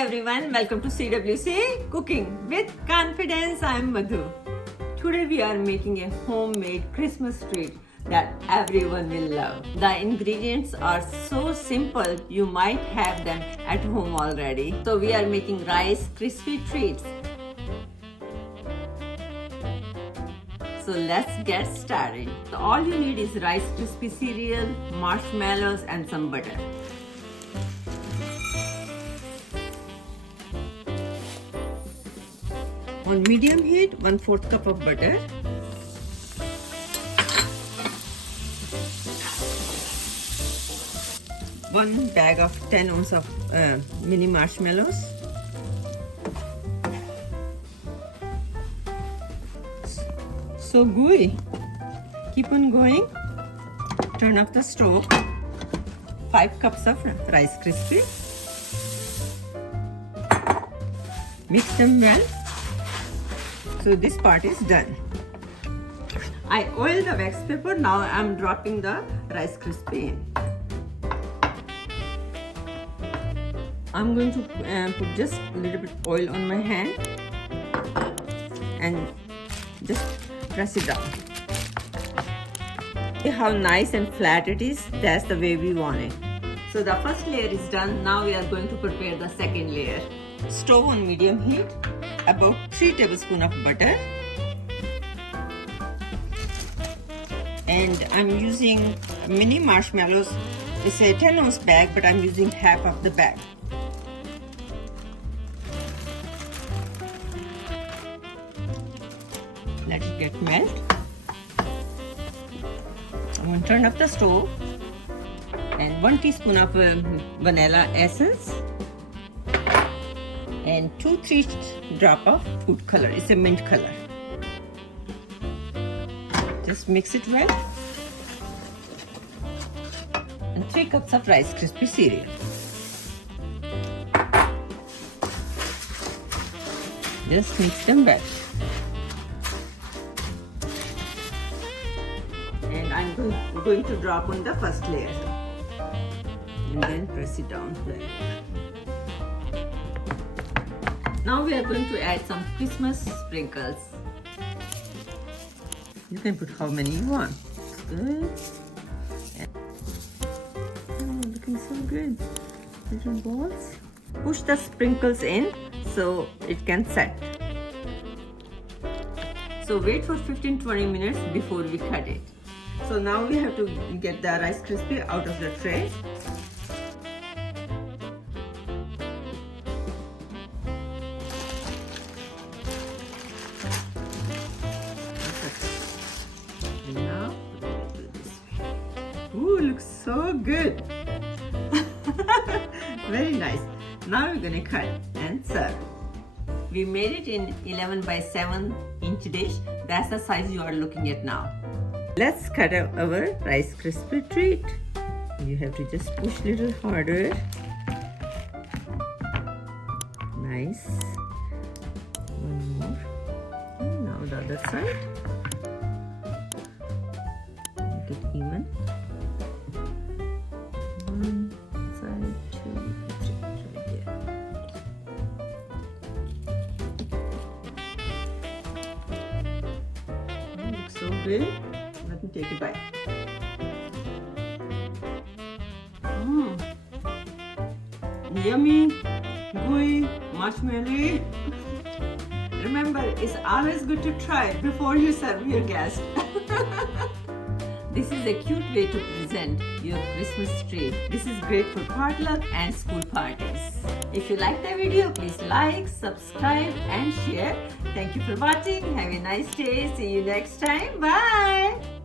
Hi everyone, welcome to CWC Cooking with Confidence. I'm Madhu. Today we are making a homemade Christmas treat that everyone will love. The ingredients are so simple, you might have them at home already. So we are making Rice Krispy Treats. So let's get started. So all you need is Rice Krispy cereal, marshmallows and some butter. On medium heat, 1/4 cup of butter. One bag of 10 ounces of mini marshmallows. So gooey. Keep on going. Turn off the stove. 5 cups of Rice Krispy. Mix them well. So this part is done. I oiled the wax paper. Now I'm dropping the Rice Krispy in. I'm going to put just a little bit oil on my hand and just press it down. See how nice and flat it is? That's the way we want it. So the first layer is done. Now we are going to prepare the second layer. Stove on medium heat. About 3 tablespoons of butter, and I'm using mini marshmallows. It's a 10 ounce bag, but I'm using half of the bag. Let it get melt. I'm going to turn up the stove, and 1 teaspoon of vanilla essence. And 2-3 drops of food color. It's a mint color. Just mix it well. And 3 cups of Rice Krispy cereal. Just mix them well. And I'm going to drop on the first layer. And then press it down well. Now we are going to add some Christmas sprinkles. You can put how many you want. Good. Oh, looking so good. Little balls. Push the sprinkles in so it can set. So wait for 15-20 minutes before we cut it. So now we have to get the Rice Krispy out of the tray. Now, do it this way. Ooh, looks so good. Very nice. Now we're gonna cut and serve. We made it in 11 by 7 inch dish. That's the size you are looking at now. Let's cut our Rice Krispy treat. You have to just push a little harder. Nice. One more. And now the other side. Make it even. 1 side, 2, 3, right there. Oh, looks so good. Let me take a bite. Yummy, gooey, marshmallow. Remember, it's always good to try before you serve your guest. This is a cute way to present your Christmas treat. This is great for potluck and school parties. If you like the video, please like, subscribe and share. Thank you for watching. Have a nice day. See you next time. Bye.